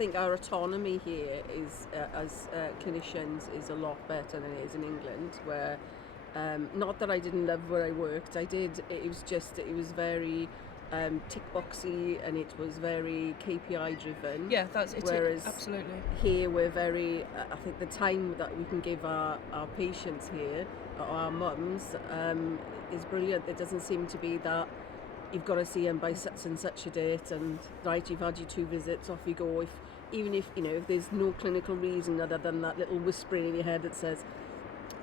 think our autonomy here is, as clinicians, is a lot better than it is in England, where not that I didn't love where I worked. I did. It was very tick boxy, and it was very KPI driven. Yeah, that's it. Whereas absolutely. here we're very. I think the time that we can give our patients here, or our mums, is brilliant. It doesn't seem to be that you've got to see them by such and such a date, and right, you've had your 2 visits, off you go. Even if if there's no clinical reason other than that little whispering in your head that says,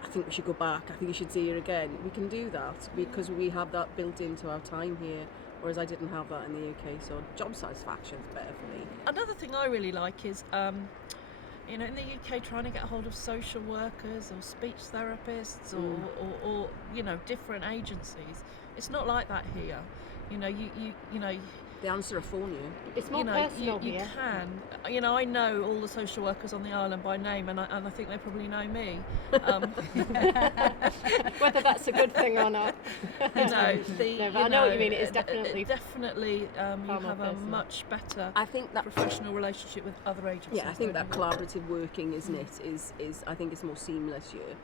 I think we should go back, I think you should see her again, we can do that because we have that built into our time here, whereas I didn't have that in the UK. So job satisfaction is better for me. Another thing I really like is in the UK, trying to get a hold of social workers or speech therapists or different agencies. It's not like that here. They answer a phone you. It's more personal you here. can. I know all the social workers on the island by name, and I think they probably know me. Whether that's a good thing or not. No, but I know what you mean. It is definitely you have a personal. much better I think that professional relationship with other agencies. Yeah, I think that don't you? collaborative working, isn't it, is I think it's more seamless here.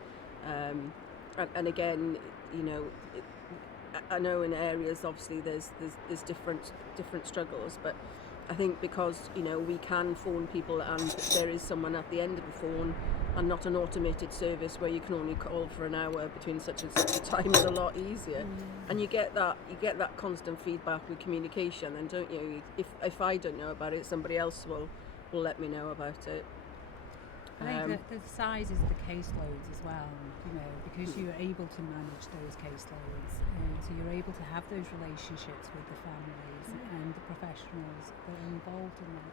And again, I know in areas obviously there's different struggles, but I think because we can phone people and there is someone at the end of the phone, and not an automated service where you can only call for an hour between such and such a time, is a lot easier. And you get that constant feedback with communication, and don't you? If I don't know about it, somebody else will let me know about it. I think the sizes of the caseloads as well, because you're able to manage those caseloads, so you're able to have those relationships with the families and the professionals that are involved in that.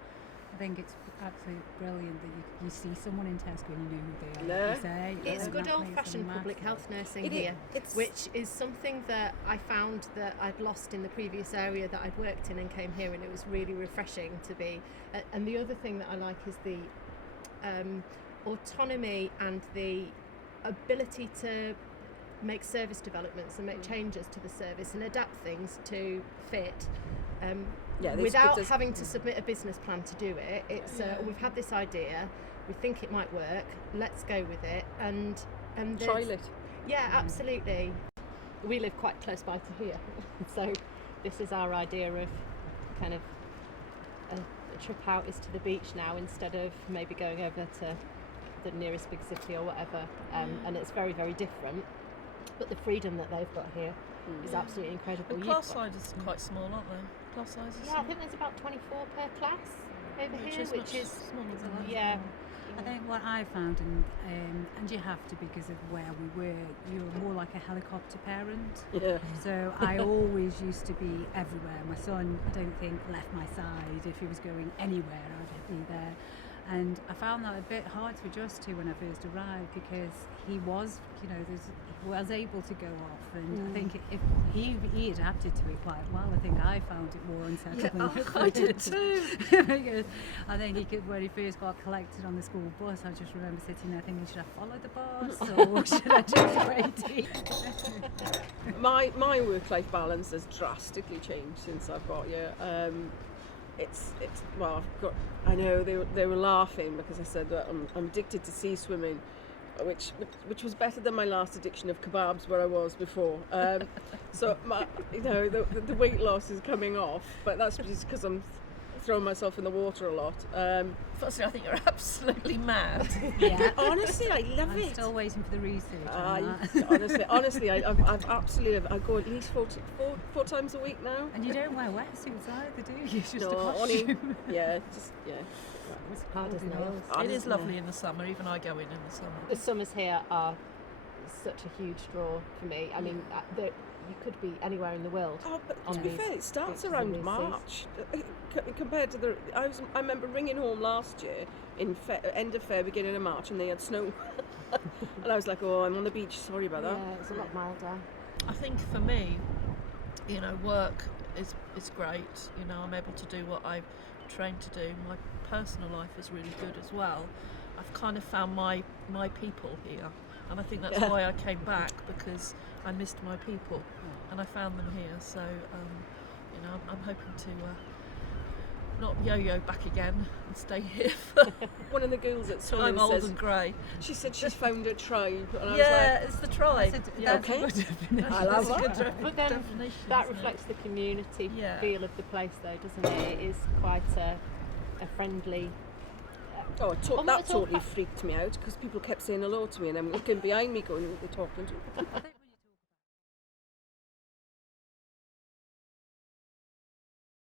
I think it's absolutely brilliant that you see someone in Tesco and you know who they are. No. You say, It's and good that makes old-fashioned them public massive. health nursing It is. here, It's- which is something that I found that I'd lost in the previous area that I'd worked in and came here, and it was really refreshing to be. And the other thing that I like is the autonomy and the ability to make service developments and make changes to the service and adapt things to fit. Without having to submit a business plan to do it. It's we've had this idea, we think it might work, let's go with it, and Trial it. Yeah, absolutely. We live quite close by to here, so this is our idea of kind of a trip out is to the beach now instead of maybe going over to the nearest big city or whatever, and it's very, very different, but the freedom that they've got here is absolutely incredible. The class sizes are quite small, aren't they? Class sizes. Yeah, I think there's about 24 per class over here, which is smaller than that. yeah. I think what I found, and you have to because of where we were, you're more like a helicopter parent. Yeah. So I always used to be everywhere. My son, I don't think, left my side. If he was going anywhere, I'd be there. And I found that a bit hard to adjust to when I first arrived because he was, he was able to go off, and I think if he adapted to it quite well. I think I found it more unsettling. Yeah, I did too. Because I think when he first got collected on the school bus, I just remember sitting there thinking, should I follow the bus or should I just wait? My work-life balance has drastically changed since I've got here. I know they were laughing because I said that I'm addicted to sea swimming, which was better than my last addiction of kebabs where I was before. So the weight loss is coming off, but that's just because I'm throwing myself in the water a lot. Firstly, I think you're absolutely mad. Yeah. Honestly, I love I'm it. still waiting for the research on that. honestly, I've absolutely. I go at least four times a week now. And you don't wear wetsuits either, do you? It's just a No, costume. yeah. It's hard as nails. It is lovely in the summer. Even I go in the summer. The summers here are such a huge draw for me. I mean, you could be anywhere in the world. Oh, but on to be these fair, it starts beaches and around these March compared to the. I remember ringing home last year in end of February, beginning of March, and they had snow, and I was like, "Oh, I'm on the beach. Sorry about that." Yeah, it's a lot milder. I think for me, work is great. I'm able to do what I've trained to do. My personal life is really good as well. I've kind of found my people here, and I think that's why I came back, because I missed my people, and I found them here. So I'm hoping to not yo-yo back again and stay here for One of the girls at school I'm old says, and grey. she said she's found a tribe, and I Yeah, it's the tribe. That's a- Yeah, that's a okay. good definition. I love That's a that. good But then definition. that isn't it? reflects the community Yeah. feel of the place, though, doesn't it? It is quite a friendly. Oh, Oh, that it's all totally freaked me out because people kept saying hello to me, and I'm looking behind me going, who are they talking to?